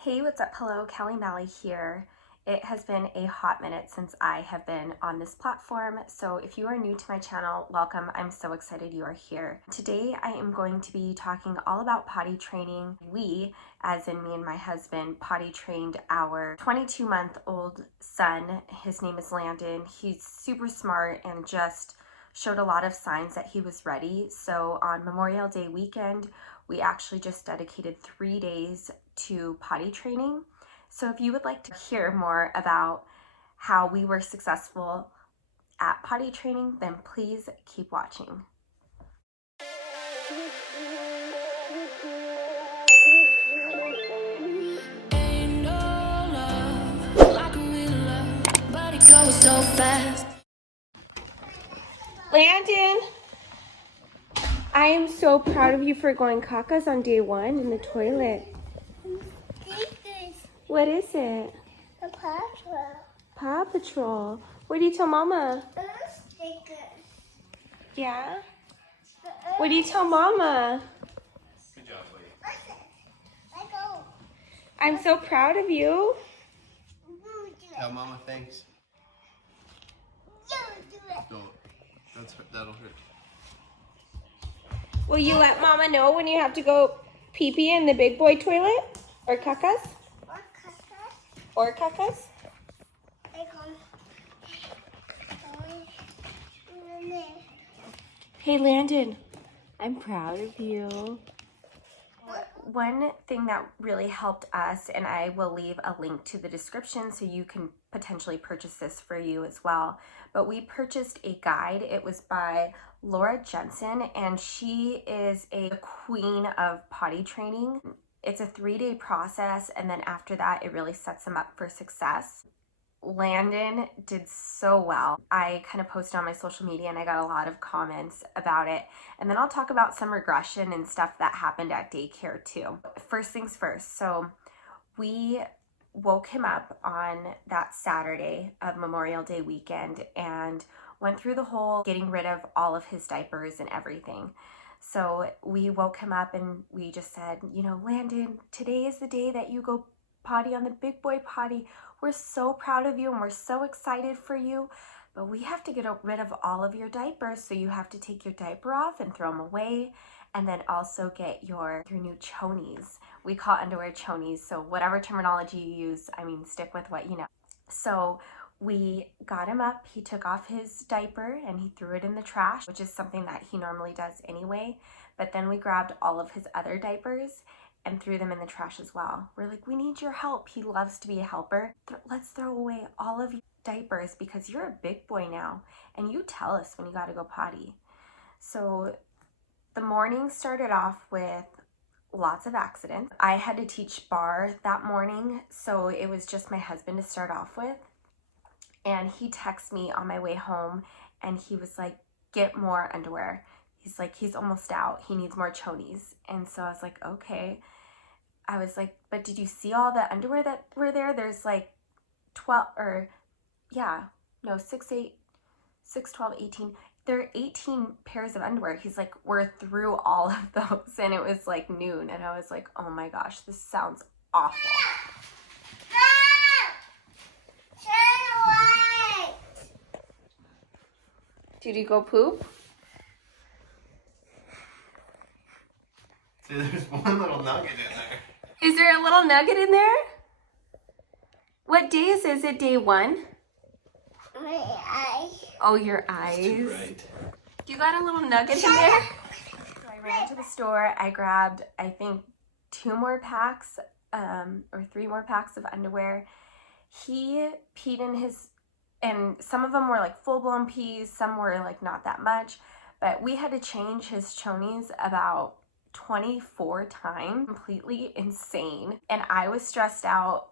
Hey, what's up? Hello, Cali Mely here. It has been a hot minute since I have been on this platform, so if you are new to my channel, welcome. I'm so excited you are here. Today I am going to be talking all about potty training. We, as in me and my husband, potty trained our 22-month-old son. His name is Landon. He's super smart and just showed a lot of signs that he was ready. So on Memorial Day weekend, we actually just dedicated 3 days to potty training. So if you would like to hear more about how we were successful at potty training, then please keep watching. Ain't no love like a real love, but it goes so fast. Landon, I am so proud of you for going cacas on day 1 in the toilet. What is it? A patrol. Paw Patrol. What do you tell Mama? Stickers. Yeah? What do you tell Mama? Good job, buddy. Let go. I'm so proud of you. Tell Mama thanks. You do it. Don't. That'll hurt. Will you let Mama know when you have to go pee-pee in the big boy toilet? Or cacas? Or cacas? Hey Landon, I'm proud of you. One thing that really helped us, and I will leave a link to the description so you can potentially purchase this for you as well, but we purchased a guide. It was by Laura Jensen, and she is a queen of potty training. It's a 3-day process, and then after that, it really sets them up for success. Landon did so well. I kind of posted on my social media and I got a lot of comments about it. And then I'll talk about some regression and stuff that happened at daycare too. First things first. So we woke him up on that Saturday of Memorial Day weekend and went through the whole getting rid of all of his diapers and everything. So we woke him up and we just said, you know, Landon, today is the day that you go potty on the big boy potty. We're so proud of you and we're so excited for you, but we have to get rid of all of your diapers. So you have to take your diaper off and throw them away, and then also get your new chonies. We call underwear chonies. So whatever terminology you use, I mean, stick with what you know. So we got him up, he took off his diaper and he threw it in the trash, which is something that he normally does anyway. But then we grabbed all of his other diapers and threw them in the trash as well. We're like, we need your help. He loves to be a helper. Let's throw away all of your diapers because you're a big boy now and you tell us when you gotta go potty. So the morning started off with lots of accidents. I had to teach bar that morning, so it was just my husband to start off with. And he texted me on my way home and he was like, get more underwear. He's like, he's almost out. He needs more chonies. And so I was like, okay. I was like, but did you see all the underwear that were there? There's like 12 or yeah, no, 6, 8, 6, 12, 18. There are 18 pairs of underwear. He's like, we're through all of those. And it was like noon. And I was like, oh my gosh, this sounds awful. Did he go poop? See, there's one little nugget in there. Is there a little nugget in there? What day is it? Is it day 1? My eye. Oh, your eyes. Too bright. You got a little nugget in there? So I ran to the store. I grabbed, I think, 2 more packs or 3 more packs of underwear. He peed in his, and some of them were like full-blown pees. Some were like not that much. But we had to change his chonies about 24 times. Completely insane. And I was stressed out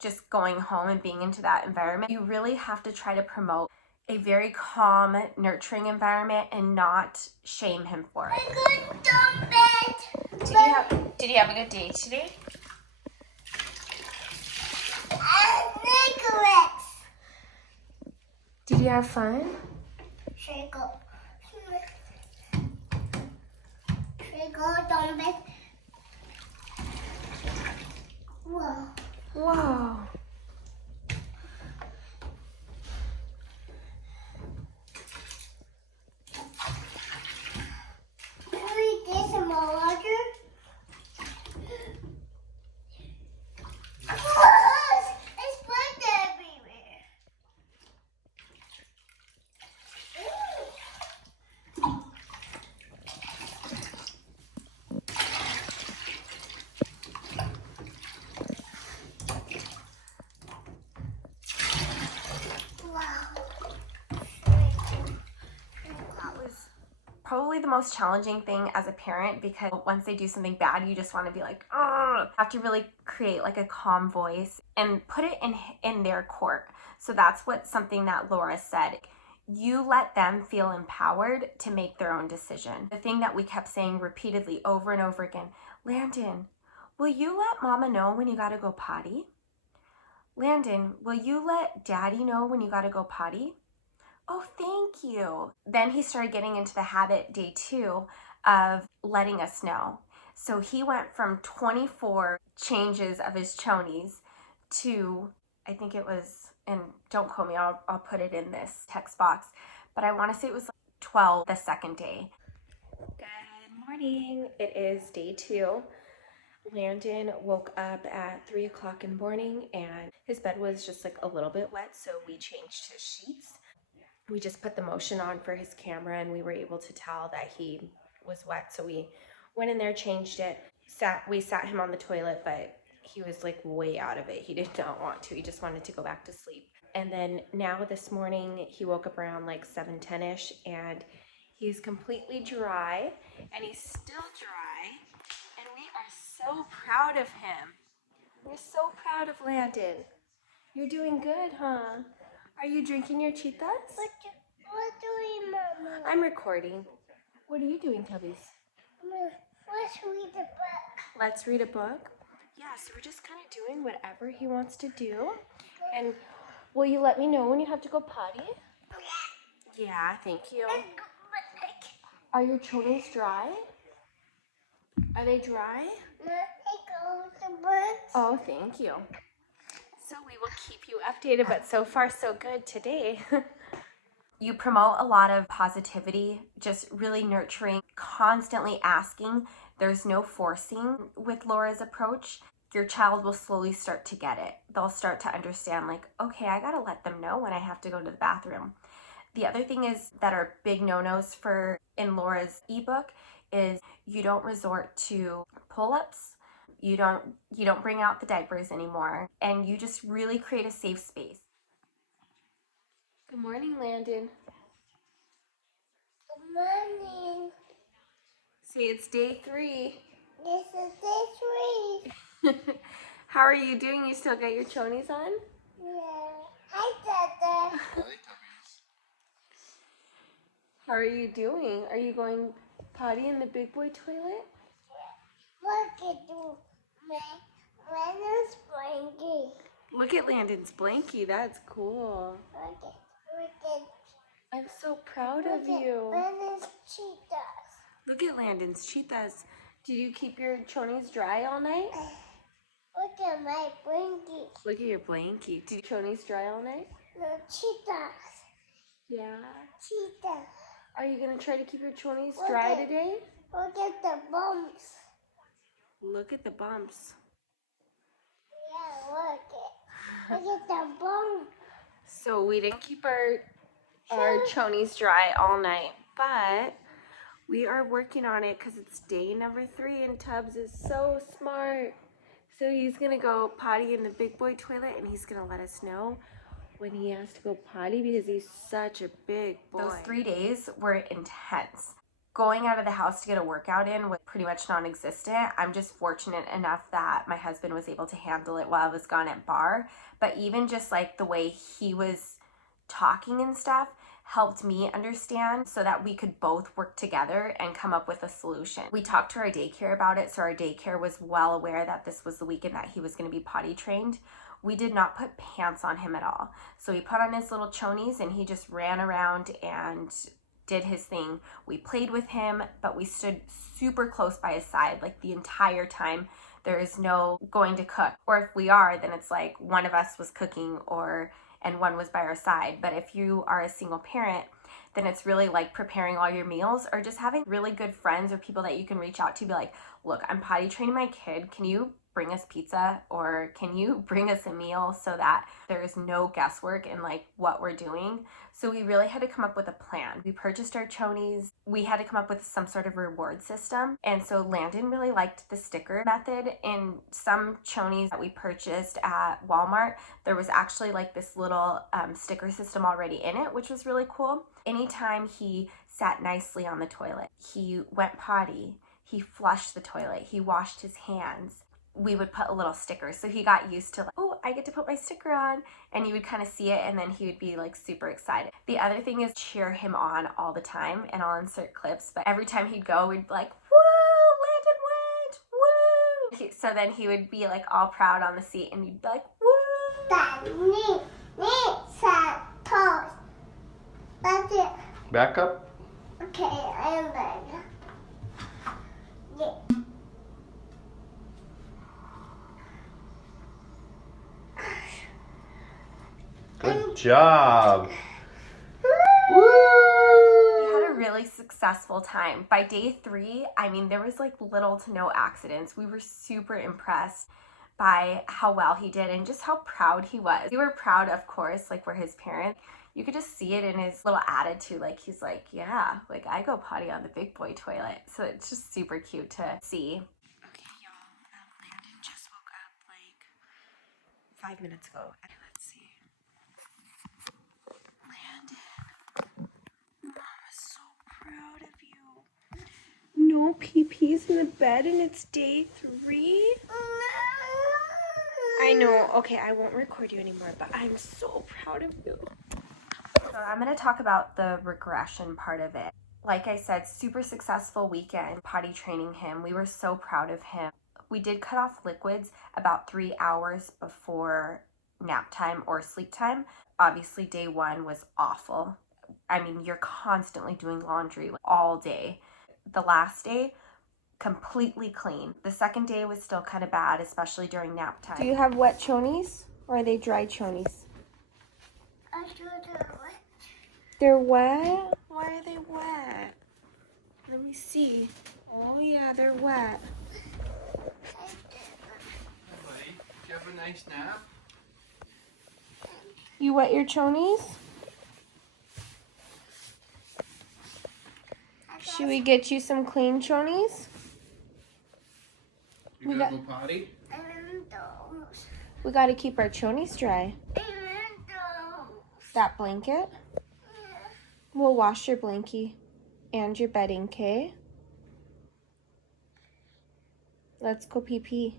just going home and being into that environment. You really have to try to promote a very calm, nurturing environment and not shame him for it. Did you have a good day today? Did you have fun? Whoa. Whoa. Can we get some more water? It's blood everywhere. That was probably the most challenging thing as a parent, because once they do something bad, you just want to be like, "Ugh." Have to really create like a calm voice and put it in their court. So that's what something that Laura said. You let them feel empowered to make their own decision. The thing that we kept saying repeatedly over and over again, Landon, will you let mama know when you gotta go potty? Landon, will you let daddy know when you gotta go potty? Oh, thank you. Then he started getting into the habit day 2 of letting us know. So he went from 24 changes of his chonies to, I think it was, and don't quote me, I'll put it in this text box, but I want to say it was like 12 the second day. Good morning. It is day 2. Landon woke up at 3 o'clock in the morning and his bed was just like a little bit wet, so we changed his sheets. We just put the motion on for his camera and we were able to tell that he was wet, so we went in there, changed it, we sat him on the toilet, but he was like way out of it. He did not want to. He just wanted to go back to sleep. And then now this morning he woke up around like 7:10ish and he's completely dry, and he's still dry, and we are so proud of him. We're so proud of Landon. You're doing good, huh? Are you drinking your cheetahs? What doing, Mama? I'm recording. What are you doing, Tubbies? Let's read the book. Let's read a book. Yeah, so we're just kind of doing whatever he wants to do. And will you let me know when you have to go potty? Yeah, thank you. Are your chonies dry? Are they dry? Oh, thank you. So we will keep you updated, but so far so good today. You promote a lot of positivity, just really nurturing, constantly asking. There's no forcing with Laura's approach. Your child will slowly start to get it. They'll start to understand, like, okay, I gotta let them know when I have to go to the bathroom. The other thing is that are big no-nos for in Laura's ebook is you don't resort to pull-ups. You don't bring out the diapers anymore, and you just really create a safe space. Good morning, Landon. Good morning. See, it's day 3. This is day 3. How are you doing? You still got your chonies on? Yeah. Hi, Dada. How are you doing? Are you going potty in the big boy toilet? Look at Landon's blankie. Look at Landon's blankie. That's cool. Look I'm so proud of at you. Landon's cheetahs. Look at Landon's cheetahs. Did you keep your chonies dry all night? Look at my blankie. Look at your blankie. Did your chonies dry all night? No, cheetahs. Yeah. Cheetah. Are you going to try to keep your chonies Look dry at- today? Look at the bumps. Look at the bumps. Yeah, look at the bump. So we didn't keep our chonies dry all night, but we are working on it because it's day number 3 and Tubbs is so smart. So he's gonna go potty in the big boy toilet and he's gonna let us know when he has to go potty because he's such a big boy. Those 3 days were intense. Going out of the house to get a workout in was pretty much non-existent. I'm just fortunate enough that my husband was able to handle it while I was gone at bar. But even just like the way he was talking and stuff helped me understand so that we could both work together and come up with a solution. We talked to our daycare about it, so our daycare was well aware that this was the weekend that he was going to be potty trained. We did not put pants on him at all. So he put on his little chonies and he just ran around and did his thing. We played with him, but we stood super close by his side like the entire time There is no going to cook. Or if we are, then it's like one of us was cooking and one was by our side. But if you are a single parent, then it's really like preparing all your meals or just having really good friends or people that you can reach out to, be like, look, I'm potty training my kid. Can you bring us pizza, or can you bring us a meal, so that there is no guesswork in like what we're doing. So we really had to come up with a plan. We purchased our chonies. We had to come up with some sort of reward system. And so Landon really liked the sticker method. In some chonies that we purchased at Walmart, there was actually like this little sticker system already in it, which was really cool. Anytime he sat nicely on the toilet, he went potty, he flushed the toilet, he washed his hands, we would put a little sticker. So he got used to like, oh, I get to put my sticker on, and you would kind of see it, and then he would be like super excited. The other thing is cheer him on all the time, and I'll insert clips, but every time he'd go, we'd be like, woo, Landon went, woo. So then he would be like all proud on the seat, and you'd be like, woo. That needs a toast. That's it. Back up. Okay, I'm ready. Yeah. Good job. We had a really successful time. By day 3, I mean, there was like little to no accidents. We were super impressed by how well he did and just how proud he was. We were proud, of course, like we're his parents. You could just see it in his little attitude. Like he's like, yeah, like I go potty on the big boy toilet. So it's just super cute to see. Okay, y'all, Landon just woke up like 5 minutes ago. Let's see. Landon, Mama's so proud of you. No pee-pees in the bed, and it's day 3. I know. Okay, I won't record you anymore, but I'm so proud of you. So I'm going to talk about the regression part of it. Like I said, super successful weekend potty training him. We were so proud of him. We did cut off liquids about 3 hours before nap time or sleep time. Obviously, day 1 was awful. I mean, you're constantly doing laundry all day. The last day, completely clean. The second day was still kind of bad, especially during nap time. Do you have wet chonies, or are they dry chonies? I do the what? They're wet? Why are they wet? Let me see. Oh yeah, they're wet. Hi, buddy. Did you have a nice nap? You wet your chonies? Should we get you some clean chonies? You We gonna got- go potty? We gotta keep our chonies dry. That blanket? We'll wash your blankie and your bedding, okay? Let's go pee pee.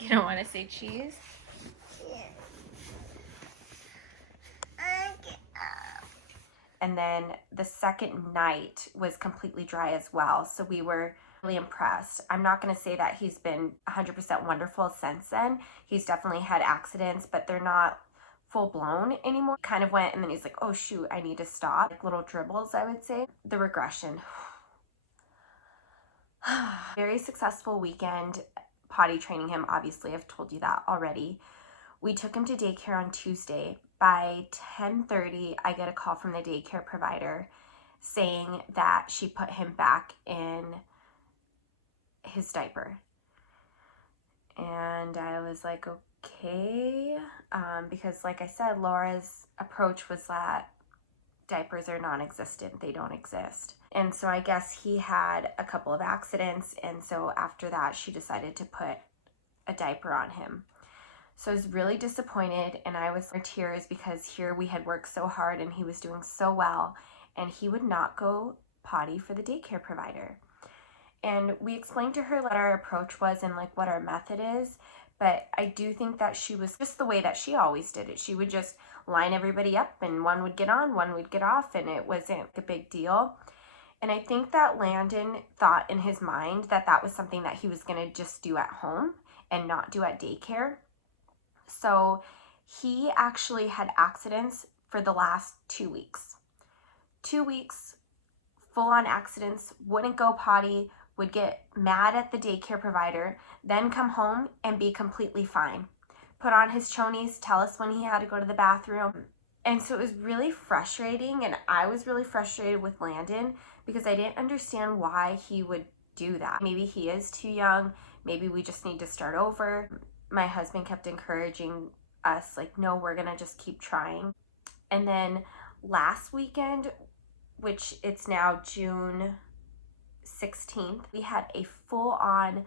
You don't want to say cheese? And then the second night was completely dry as well. So we were really impressed. I'm not going to say that he's been 100% wonderful since then. He's definitely had accidents, but they're not full blown anymore. Kind of went, and then he's like, oh shoot, I need to stop. Like little dribbles, I would say. The regression. Very successful weekend potty training him. Obviously, I've told you that already. We took him to daycare on Tuesday. By 10:30, I get a call from the daycare provider saying that she put him back in his diaper. And I was like, okay, because like I said, Laura's approach was that diapers are non-existent, they don't exist. And so I guess he had a couple of accidents, and so after that she decided to put a diaper on him. So I was really disappointed, and I was in tears because here we had worked so hard and he was doing so well, and he would not go potty for the daycare provider. And we explained to her what our approach was and like what our method is, but I do think that she was just the way that she always did it. She would just line everybody up, and one would get on, one would get off, and it wasn't a big deal. And I think that Landon thought in his mind that that was something that he was going to just do at home and not do at daycare. So he actually had accidents for the last 2 weeks. 2 weeks full-on accidents, wouldn't go potty, would get mad at the daycare provider, then come home and be completely fine. Put on his chonies, tell us when he had to go to the bathroom. And so it was really frustrating, and I was really frustrated with Landon because I didn't understand why he would do that. Maybe he is too young, maybe we just need to start over. My husband kept encouraging us, like, no, we're gonna just keep trying. And then last weekend, which it's now June 16th, we had a full-on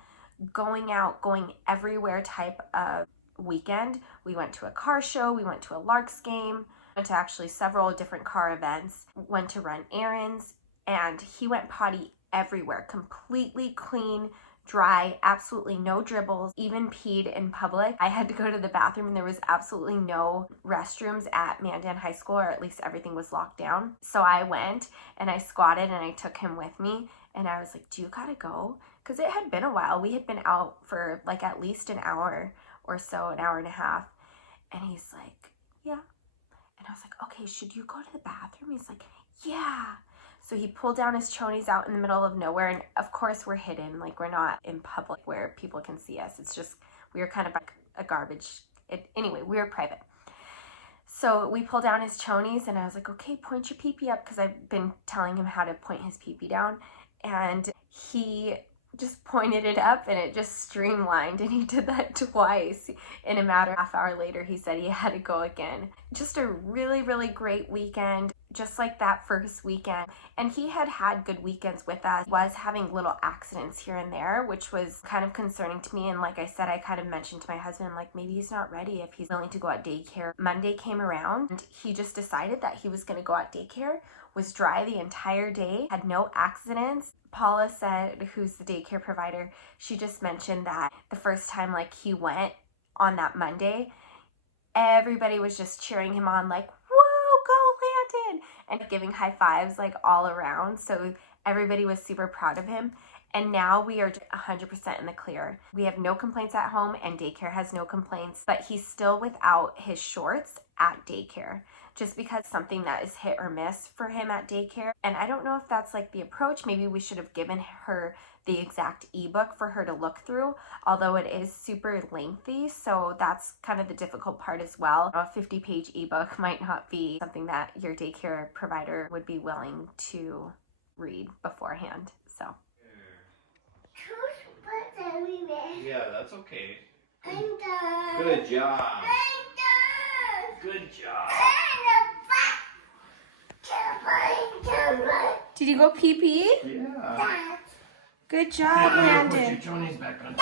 going out, going everywhere type of weekend. We went to a car show, we went to a Larks game, went to actually several different car events, went to run errands, and he went potty everywhere, completely clean, dry, absolutely no dribbles, even peed in public. I had to go to the bathroom and there was absolutely no restrooms at Mandan High School, or at least everything was locked down. So I went and I squatted and I took him with me, and I was like, do you gotta go? Because it had been a while. We had been out for like at least an hour or so, an hour and a half. And he's like, yeah. And I was like, okay, should you go to the bathroom? He's like, yeah. So he pulled down his chonies out in the middle of nowhere. And of course we're hidden, like we're not in public where people can see us. It's just, we were kind of like a garbage. Anyway, we were private. So we pulled down his chonies and I was like, okay, point your pee-pee up, because I've been telling him how to point his pee-pee down. And he just pointed it up and it just streamlined, and he did that twice. In a matter of a half hour later, he said he had to go again. Just a really, really great weekend, just like that first weekend. And he had had good weekends with us. He was having little accidents here and there, which was kind of concerning to me. And like I said, I kind of mentioned to my husband, I'm like, maybe he's not ready if he's willing to go at daycare. Monday came around and he just decided that he was going to go at daycare, was dry the entire day, had no accidents. Paula said, who's the daycare provider, she just mentioned that the first time like he went on that Monday, everybody was just cheering him on, like, whoa, go Landon, and giving high fives like all around. So everybody was super proud of him. And now we are 100% in the clear. We have no complaints at home and daycare has no complaints, but he's still without his shorts at daycare, just because something that is hit or miss for him at daycare. And I don't know if that's like the approach. Maybe we should have given her the exact ebook for her to look through, although it is super lengthy. So that's kind of the difficult part as well. A 50-page ebook might not be something that your daycare provider would be willing to read beforehand. So. Yeah, that's okay. I'm done. Good job. I'm done. Good job. Did you go pee-pee? Yeah. Good job, Landon. Put your chonies back on.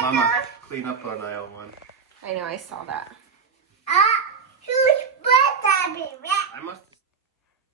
Mama, clean up on aisle 1. I know, I saw that. I must.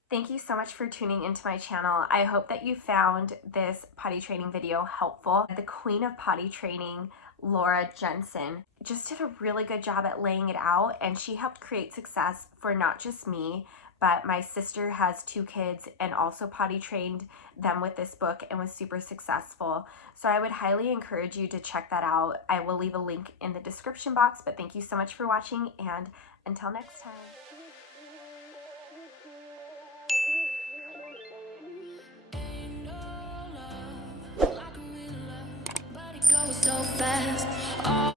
Thank you so much for tuning into my channel. I hope that you found this potty training video helpful. The queen of potty training, Laura Jensen, just did a really good job at laying it out, and she helped create success for not just me, but my sister has 2 kids and also potty trained them with this book and was super successful. So I would highly encourage you to check that out. I will leave a link in the description box, but thank you so much for watching, and until next time. Ain't no love like a real love, but it goes so fast.